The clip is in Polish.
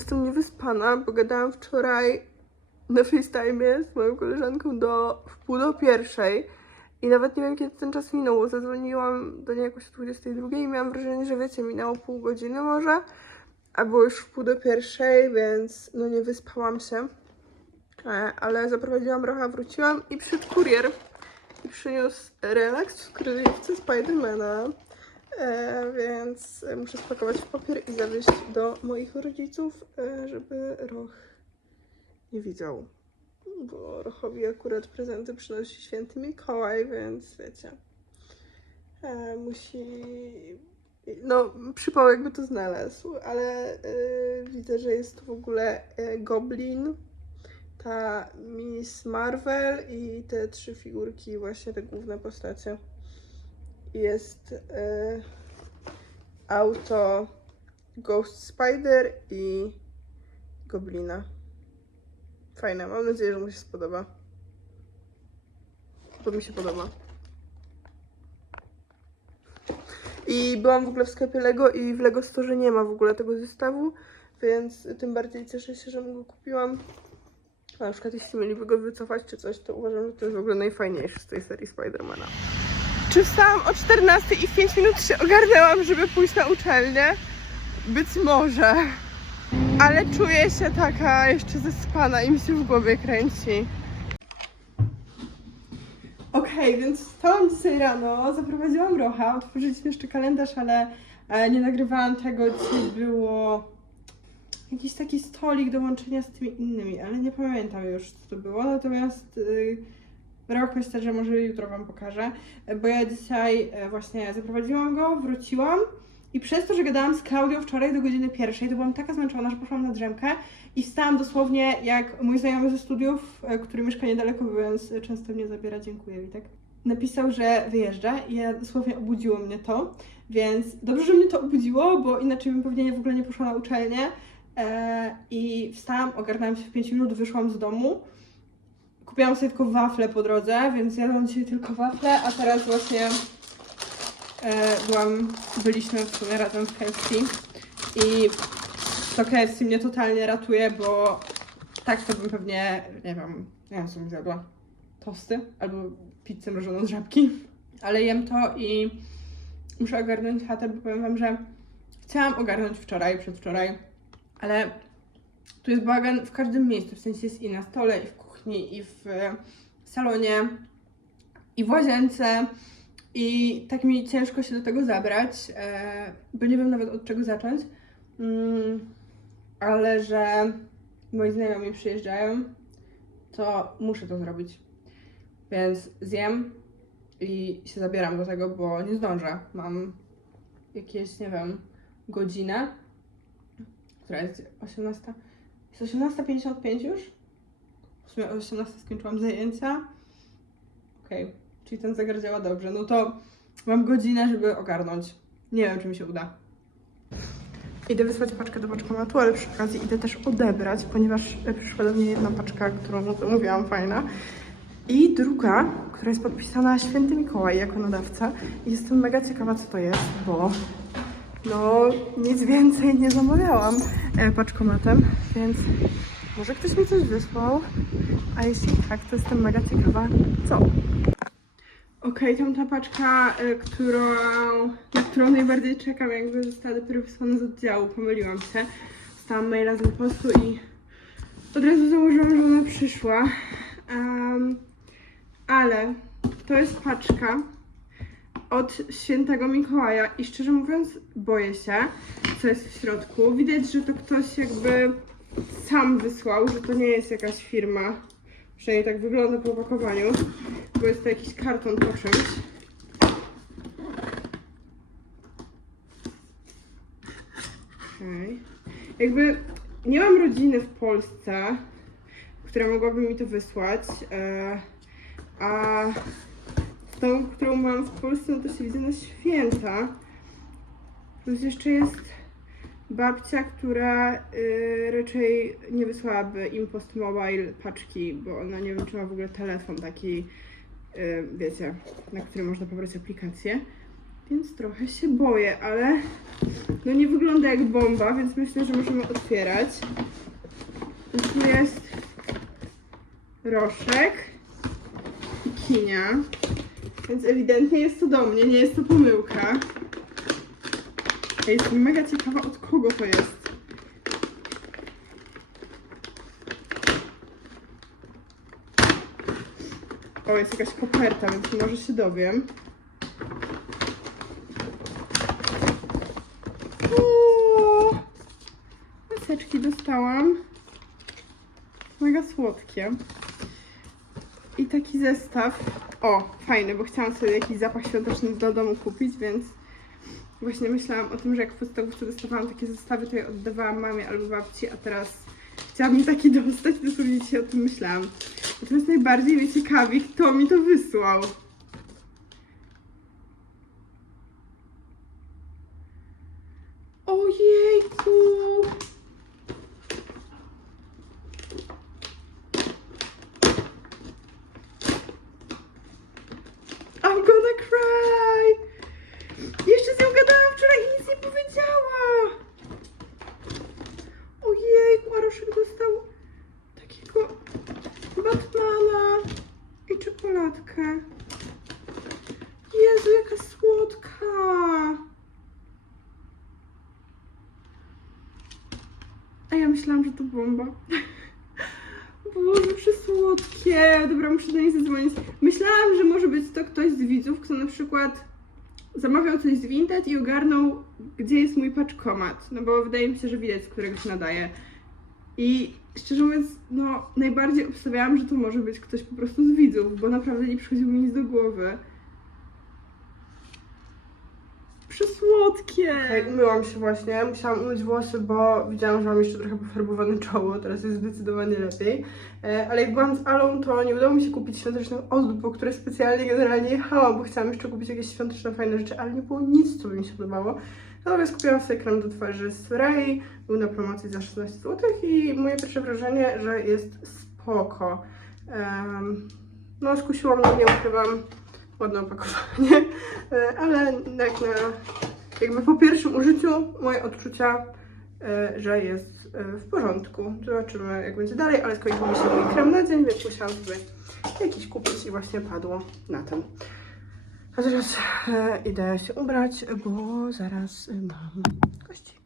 jestem niewyspana, bo gadałam wczoraj na FaceTime z moją koleżanką do wpół do pierwszej i nawet nie wiem kiedy ten czas minął. Zadzwoniłam do niej jakoś o 22 i miałam wrażenie, że wiecie, minęło pół godziny może, a było już wpół do pierwszej, więc no nie wyspałam się. E, Ale zaprowadziłam Rocha, wróciłam i przyszedł kurier i przyniósł relaks w kryjówce Spidermana. E, więc muszę spakować w papier i zawieźć do moich rodziców, e, żeby Roch nie widział. Bo Rochowi akurat prezenty przynosi święty Mikołaj, więc wiecie. E, musi. No, przypał jakby to znalazł, ale e, widzę, że jest to w ogóle Goblin, ta Miss Marvel i te trzy figurki, właśnie te główne postacie. Jest e, auto Ghost Spider i Goblina. Fajne, mam nadzieję, że mu się spodoba. To mi się podoba. I byłam w ogóle w sklepie Lego i w Lego Store nie ma w ogóle tego zestawu, więc tym bardziej cieszę się, że mu go kupiłam. A na przykład jeśli mieliby go wycofać czy coś, to uważam, że to jest w ogóle najfajniejszy z tej serii Spidermana. Czy wstałam o 14 i w 5 minut się ogarnęłam, żeby pójść na uczelnię? Być może. Ale czuję się taka jeszcze zespana i mi się w głowie kręci. Okej, więc wstałam dzisiaj rano, zaprowadziłam Rocha, otworzyliśmy jeszcze kalendarz, ale e, nie nagrywałam tego, dzisiaj było jakiś taki stolik do łączenia z tymi innymi, ale nie pamiętam już co to było, natomiast y, Rok myślę, że może jutro Wam pokażę, bo ja dzisiaj e, właśnie zaprowadziłam go, wróciłam i przez to, że gadałam z Klaudią wczoraj do godziny pierwszej, to byłam taka zmęczona, że poszłam na drzemkę i wstałam dosłownie jak mój znajomy ze studiów, e, który mieszka niedaleko, więc często mnie zabiera, dziękuję Witek. Napisał, że wyjeżdża i ja dosłownie obudziło mnie to, więc dobrze, że mnie to obudziło, bo inaczej bym pewnie w ogóle nie poszła na uczelnię. E, I wstałam, ogarnęłam się w 5 minut, wyszłam z domu. Kupiłam sobie tylko wafle po drodze, więc jadłam dzisiaj tylko wafle, a teraz właśnie e, byłam, byliśmy w sumie razem w KFC i to KFC mnie totalnie ratuje, bo tak to bym pewnie, nie wiem, nie wiem co bym zjadła, tosty albo pizzę mrożoną z żabki, ale jem to i muszę ogarnąć chatę, bo powiem wam, że chciałam ogarnąć wczoraj, przedwczoraj, ale tu jest bałagan w każdym miejscu, w sensie jest i na stole, i w kuchni, i w e, salonie, i w łazience. I tak mi ciężko się do tego zabrać, e, bo nie wiem nawet od czego zacząć. Mm, ale że moi znajomi przyjeżdżają, to muszę to zrobić. Więc zjem i się zabieram do tego, bo nie zdążę. Mam jakieś, nie wiem, godzinę, która jest 18. Jest 18.55 już? W sumie o 18 skończyłam zajęcia. Okej, czyli ten zegar działa dobrze. No to mam godzinę, żeby ogarnąć. Nie wiem, czy mi się uda. Idę wysłać paczkę do paczkomatu, ale przy okazji idę też odebrać, ponieważ przyszła do mnie jedna paczka, którą zamówiłam, fajna. I druga, która jest podpisana Święty Mikołaj jako nadawca. I jestem mega ciekawa, co to jest, bo no nic więcej nie zamawiałam e, paczkomatem, więc może ktoś mi coś wysłał, a jeśli tak, to jestem mega ciekawa, co. Okej, tam ta paczka, y, którą, na którą najbardziej czekam, jakby została dopiero wysłana z oddziału, pomyliłam się. Dostałam maila z postu i od razu założyłam, że ona przyszła. Em, ale to jest paczka od świętego Mikołaja i szczerze mówiąc boję się, co jest w środku. Widać, że to ktoś jakby sam wysłał, że to nie jest jakaś firma. Przynajmniej tak wygląda po opakowaniu, bo jest to jakiś karton po czymś. Okej. Jakby nie mam rodziny w Polsce, która mogłaby mi to wysłać, e, a tą, którą mam w Polsce, no to się widzę na święta. Plus jeszcze jest babcia, która y, raczej nie wysłałaby Impost Mobile paczki, bo ona nie wiem, czy ma w ogóle telefon taki, y, wiecie, na który można pobrać aplikację. Więc trochę się boję, ale no nie wygląda jak bomba, więc myślę, że możemy otwierać. Tu jest roszek i kinia. Więc ewidentnie jest to do mnie, nie jest to pomyłka. Ja jestem mega ciekawa od kogo to jest. O, jest jakaś koperta, więc może się dowiem. O, Maseczki dostałam. Mega słodkie. I taki zestaw. O, fajny, bo chciałam sobie jakiś zapach świąteczny do domu kupić, więc właśnie myślałam o tym, że jak w podstawówce dostawałam takie zestawy, to je oddawałam mamie albo babci, a teraz chciałabym taki dostać, dosłownie dzisiaj o tym myślałam. Natomiast najbardziej mnie ciekawi, kto mi to wysłał. Ojejku! I'm gonna cry! Jeszcze z nią gadałam wczoraj i nic nie powiedziała! Ojejku, Aroszek dostał takiego Batmana i czekoladkę. Jezu, jaka słodka! A ja myślałam, że to bomba. Boże, przysłodkie. Dobra, muszę do niej zadzwonić. Myślałam, że może być to ktoś z widzów, kto na przykład zamawiał coś z Vinted i ogarnął, gdzie jest mój paczkomat. No bo wydaje mi się, że widać, z którego się nadaje. I szczerze mówiąc, no najbardziej obstawiałam, że to może być ktoś po prostu z widzów, bo naprawdę nie przychodziło mi nic do głowy. Przesłodkie! Okay, umyłam się właśnie, musiałam umyć włosy, bo widziałam, że mam jeszcze trochę pofarbowane czoło, teraz jest zdecydowanie lepiej. E, ale jak byłam z Alą, to nie udało mi się kupić świątecznych ozdób, po które specjalnie generalnie jechałam, bo chciałam jeszcze kupić jakieś świąteczne fajne rzeczy, ale nie było nic, co by mi się podobało. Natomiast kupiłam sobie krem do twarzy z Ray, był na promocji za 16 zł i moje pierwsze wrażenie, że jest spoko. Em, no skusiło mnie, nie ukrywam, ładne opakowanie, ale jak na, jakby po pierwszym użyciu moje odczucia, e, że jest e, w porządku. Zobaczymy jak będzie dalej, ale skończył mi się mój krem na dzień, więc musiałam sobie jakiś kupić i właśnie padło na ten. A teraz e, idę się ubrać, bo zaraz e, mam gości.